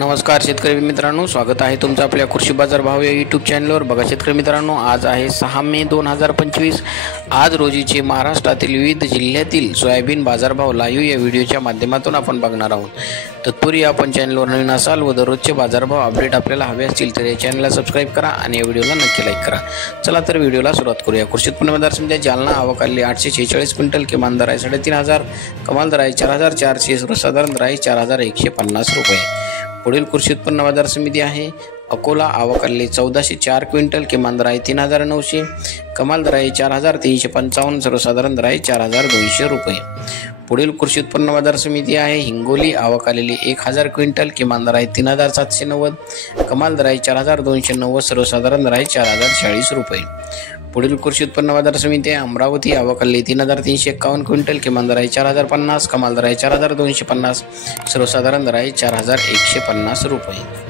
नमस्कार शेतकरी मित्रांनो, स्वागत आहे तुमचं आपल्या कृषी बाजार भाव या यूट्यूब चॅनलवर। बघा शेतकरी मित्रांनो, आज आहे 6 मे 2025। आज रोजीचे महाराष्ट्रातील विविध जिल्ह्यातील सोयाबीन बाजारभाव लाईव्ह या व्हिडिओच्या माध्यमातून आपण बघणार आहोत। तत्पूर्वी आपण चॅनलवर नवीन असाल व दररोजचे बाजारभाव अपडेट आपल्याला हवे असतील तर या चॅनलला सबस्क्राईब करा आणि या व्हिडिओला नक्की लाईक करा। चला तर व्हिडिओला सुरुवात करूया। कृषी उत्पन्न बाजार समिती जालना आवक आली 846 क्विंटल, किमान दर आहे 3,500, कमाल दर आहे 4,400, सर्वसाधारण दर आहे 4,150 रुपये। पुढील कृषी उत्पन्न बाजार समिती आहे अकोला, आवक आलेली 1404 क्विंटल, किमान दर आहे 3,900, कमाल दर आहे 4,355, सर्वसाधारण दर आहे 4,200 रुपये। पुढील कृषी उत्पन्न बाजार समिती आहे हिंगोली, आवक आलेली 1000 क्विंटल, किमान दर आहे 3,790, कमाल दर आहे 4,290, सर्वसाधारण दर आहे 4,040 रुपये। पुढील कृषी उत्पन्न बाजार समिती आहे अमरावती, आवक आलेली 3,351 क्विंटल, किमान दर आहे 4,050, कमाल दर आहे 4,250, सर्वसाधारण दर आहे 4,150 रुपये।